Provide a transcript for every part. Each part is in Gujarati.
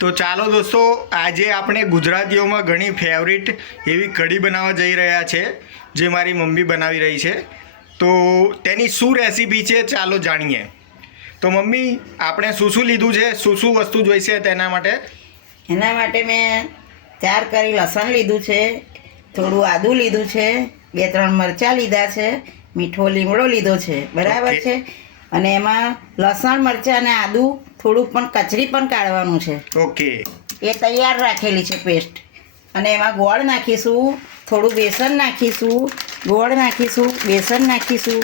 તો ચાલો દોસ્તો, આજે આપણે ગુજરાતીઓમાં ઘણી ફેવરિટ એવી કઢી બનાવવા જઈ રહ્યા છે, જે મારી મમ્મી બનાવી રહી છે. તો તેની શું રેસીપી છે ચાલો જાણીએ. તો મમ્મી, આપણે શું શું લીધું છે, શું શું વસ્તુ જોઈશે તેના માટે? એના માટે મેં 4 કરી લસણ લીધું છે, થોડું આદું લીધું છે, 2-3 મરચાં લીધા છે, મીઠો લીમડો લીધો છે, બરાબર Okay. છે. અને એમાં લસણ મરચાં અને આદું થોડુંક પણ કચરી પણ કાઢવાનું છે. ઓકે. એ તૈયાર રાખેલી છે પેસ્ટ. અને એમાં ગોળ નાખીશું, થોડું બેસન નાખીશું, ગોળ નાખીશું, બેસન નાખીશું.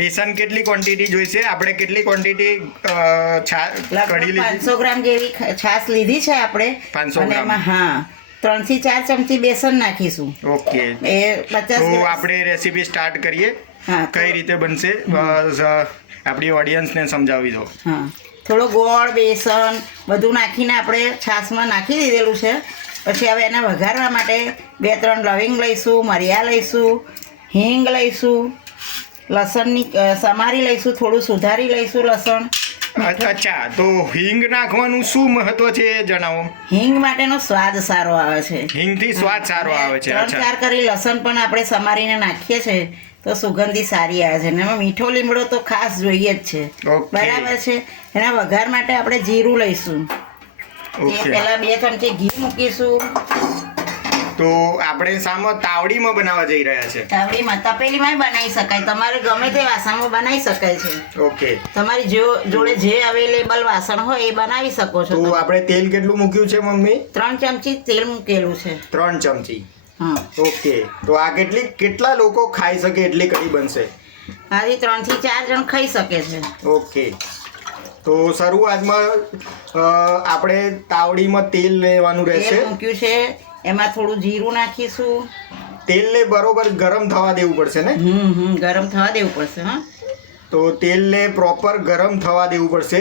બેસન કેટલી ક્વોન્ટિટી જોઈશે? આપણે કેટલી ક્વોન્ટિટી કઢી લગભગ લીધી? 500 ગ્રામ જેવી છાશ લીધી છે આપણે. 500 અને ગ્રામ. એમાં 3 થી 4 ચમચી બેસન નાખીશું. ઓકે. એ 50 તો ગ્રામ. આપણે રેસીપી સ્ટાર્ટ કરીએ. હા, કઈ રીતે બનશે આપણી ઓડિયન્સને સમજાવી દો. હા, થોડો ગોળ બેસન બધું નાખીને આપણે છાશમાં નાખી દીધેલું છે. પછી હવે એને વઘારવા માટે 2-3 લવિંગ લઈશું, મરિયા લઈશું, હિંગ લઈશું, લસણની સમારી લઈશું, થોડું સુધારી લઈશું લસણ. અચ્છા, તો હિંગ નાખવાનું શું મહત્વ છે એ જણાવો. હિંગ માટેનો સ્વાદ સારો આવે છે. હિંગથી સ્વાદ સારો આવે છે. 3-4 કરી લસણ પણ આપણે સમારીને નાખીએ છીએ તો સુગંધી સારી આવે છે. અને એમાં મીઠો લીમડો તો ખાસ જોઈએ જ છે. ઓકે. બરાબર છે. એના વઘાર માટે આપણે જીરું લઈશું. એ ઓકે. પહેલા 2 ચમચી ઘી મૂકીશું. તો આપણે સામે તાવડીમાં બનાવવા જઈ રહ્યા છે. તાવડીમાં તપેલીમાં બનાવી શકાય, તમારે ગમે તે વાસણમાં બનાવી શકાય છે. ઓકે. તમારી જોડે જે અવેલેબલ વાસણ હોય એ બનાવી શકો છો તો તમે. આપણે તેલ કેટલું મૂક્યું છે મમ્મી? 3 ચમચી તેલ મૂકેલું છે. 3 ચમચી. હા, ઓકે. તો આ કેટલા લોકો ખાઈ શકે એટલી કઢી બનશે? આથી 3 થી 4 જણ ખાઈ શકે છે. ઓકે. તો શરૂઆતમાં આપણે તાવડીમાં તેલ લેવાનું રહેશે. તેલ મૂક્યું છે, એમાં થોડું જીરું નાખીશું. તેલને બરોબર ગરમ થવા દેવું પડશે ને? ગરમ થવા દેવું પડશે. હા, તો તેલને પ્રોપર ગરમ થવા દેવું પડશે.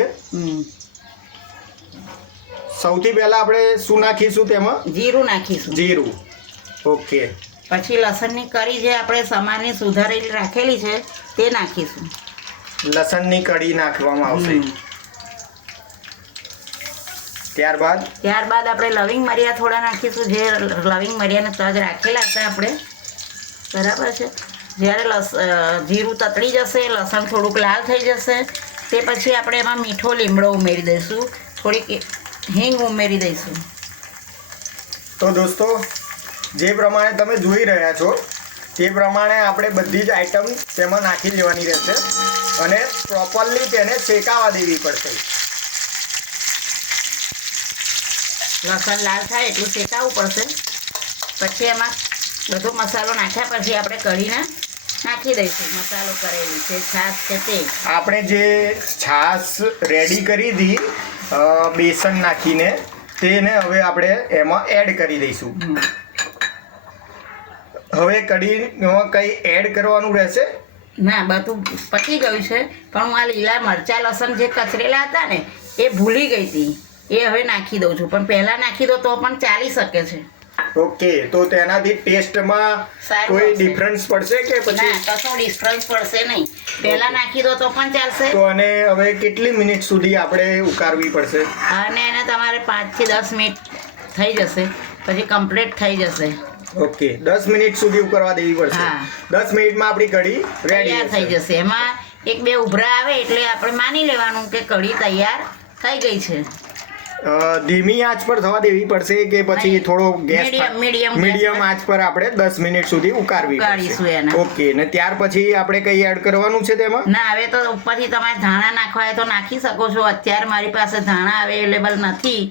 સૌથી પહેલા આપણે શું નાખીશું તેમાં? જીરું નાખીશું. જીરું. ઓકે. પછી લસણની કળી જે આપણે સમારની સુધારેલી રાખેલી છે તે નાખીશું. લસણની કળી નાખવામાં આવશે. ત્યારબાદ આપણે લવિંગ મરિયા થોડા નાખીશું, જે લવિંગ મરિયાને તજ રાખેલા હતા આપણે. બરાબર છે. જ્યારે જીરું તતડી જશે, લસણ થોડુંક લાલ થઈ જશે, તે પછી આપણે એમાં મીઠો લીમડો ઉમેરી દઈશું, થોડીક હિંગ ઉમેરી દઈશું. તો દોસ્તો, જે પ્રમાણે તમે જોઈ રહ્યા છો તે પ્રમાણે આપણે બધી જ આઈટમ તેમાં નાખી દેવાની રહેશે અને પ્રોપરલી તેને શેકાવા દેવી પડશે. લસણ લાલ થાય એટલું શેકાવવું પડશે. પછી એમાં બધો મસાલો નાખ્યા પછી આપણે કઢીને નાખી દઈશું. મસાલો કરેલી છે, છાશ છે તે. આપણે જે છાશ રેડી કરી હતી બેસન નાખીને, તેને હવે આપણે એમાં એડ કરી દઈશું. હવે કઢીમાં કંઈ એડ કરવાનું રહેશે? ના, બધું પતી ગયું છે. પણ હું આ લીલા મરચાં લસણ જે કચરેલા હતા ને એ ભૂલી ગઈ હતી, એ હવે નાખી દઉં છું. પણ પહેલાં નાખી દો તો પણ ચાલી શકે છે. ઓકે. તો તેનાથી ટેસ્ટમાં સારું કોઈ આવશે. ડિફરન્સ પડશે કે પછી? ના, કશો ડિફરન્સ પડશે નહીં. પહેલાં નાખી દો તો પણ ચાલશે. તો અને હવે કેટલી મિનિટ સુધી આપણે ઉકાળવી પડશે? અને એને તમારે 5 થી 10 મિનિટ થઈ જશે, પછી કમ્પ્લીટ થઈ જશે. ઓકે. 10 મિનિટ સુધી ઉકળવા દેવી પડશે. હા. 10 મિનિટમાં આપણી કઢી તૈયાર થઈ રેડી જશે. એમાં 1-2 ઉભરા આવે એટલે આપણે માની લેવાનું કે કઢી તૈયાર થઈ ગઈ છે. ધીમી આંચ પર થવા દેવી પડશે કે પછી નહીં. થોડો ગેસ મીડિયમ મીડિયમ આંચ પર આપણે 10 મિનિટ સુધી ઉકાળવી ઉકાળીશું પડશે. એને. ઓકે. ને ત્યાર પછી આપણે કઈ એડ કરવાનું છે તેમાં? ના, હવે તો ઉપરથી તમારે ધાણા નાખવા હોય તો નાખી શકો છો. અત્યારે મારી પાસે ધાણા અવેલેબલ નથી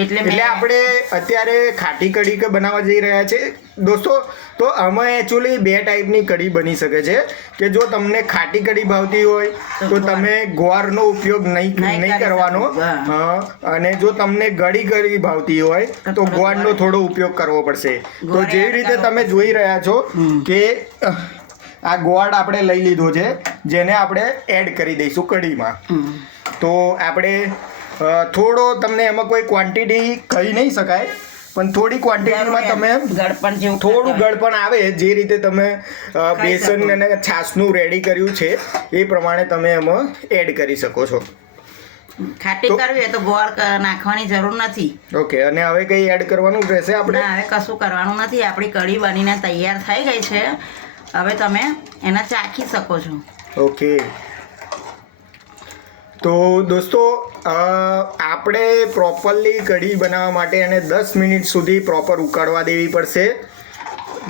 એટલે આપણે અત્યારે ખાટી કઢી બનાવવા જઈ રહ્યા છે દોસ્તો. તો આમાં એકચ્યુઅલી 2 ટાઈપની કઢી બની શકે છે કે જો તમને ખાટી કઢી ભાવતી હોય તો તમે ગોળનો ઉપયોગ નહીં કરવાનો. અને જો તમને ગળી કઢી ભાવતી હોય તો ગોળનો થોડો ઉપયોગ કરવો પડશે. તો જેવી રીતે તમે જોઈ રહ્યા છો કે આ ગોળ આપણે લઈ લીધો છે, જેને આપણે એડ કરી દઈશું કઢીમાં. તો આપણે થોડો, તમને એમાં કોઈ ક્વોન્ટિટી કહી નહીં શકાય, પણ થોડી ક્વોન્ટિટીમાં તમે ગળપણ જેવું થોડું ગળપણ આવે, જે રીતે તમે બેસન અને છાશનું રેડી કર્યું છે એ પ્રમાણે તમે એમાં એડ કરી શકો છો. ખાટી કરવી હોય તો ગોળ નાખવાની જરૂર નથી. ઓકે, અને હવે કંઈ એડ કરવાનું રહેશે આપણે? ના, હવે કશું કરવાનું નથી. આપણી કઢી બનીને તૈયાર થઈ ગઈ છે. હવે તમે એને ચાખી શકો છો. ઓકે, તો દોસ્તો આપણે પ્રોપરલી કઢી બનાવવા માટે એને 10 મિનિટ સુધી પ્રોપર ઉકાળવા દેવી પડશે,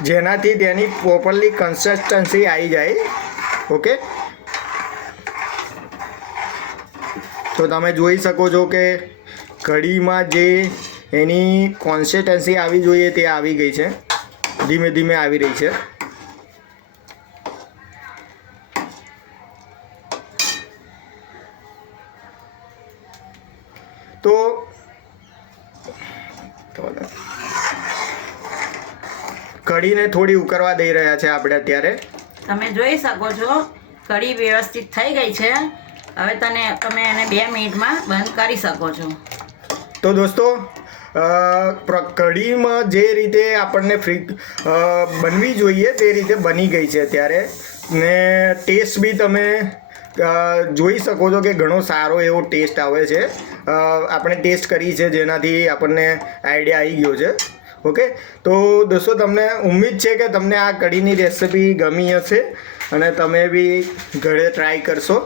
જેનાથી તેની પ્રોપરલી કન્સિસ્ટન્સી આવી જાય. ઓકે, તો તમે જોઈ શકો છો કે કઢીમાં જે એની કોન્સિસ્ટન્સી આવી જોઈએ તે આવી ગઈ છે, ધીમે ધીમે આવી રહી છે. તો કઢીને થોડી ઉકળવા દઈ રહ્યા છે આપણે અત્યારે. તમે જોઈ શકો છો કઢી વ્યવસ્થિત થઈ ગઈ છે. હવે તમે એને 2 મિનિટમાં બંધ કરી શકો છો. તો દોસ્તો કઢીમાં જે રીતે આપણને બનવી જોઈએ તે રીતે બની ગઈ છે અત્યારે, ને ટેસ્ટ બી તમે જોઈ શકો છો કે ઘણો સારો એવો ટેસ્ટ આવે છે. આપણે ટેસ્ટ કરી છે જેનાથી આપણને આઈડિયા આવી ગયો છે. ઓકે, તો દોસ્તો તમને ઉમ્મીદ છે કે તમને આ કઢીની રેસિપી ગમી હશે અને તમે બી ઘરે ટ્રાય કરશો.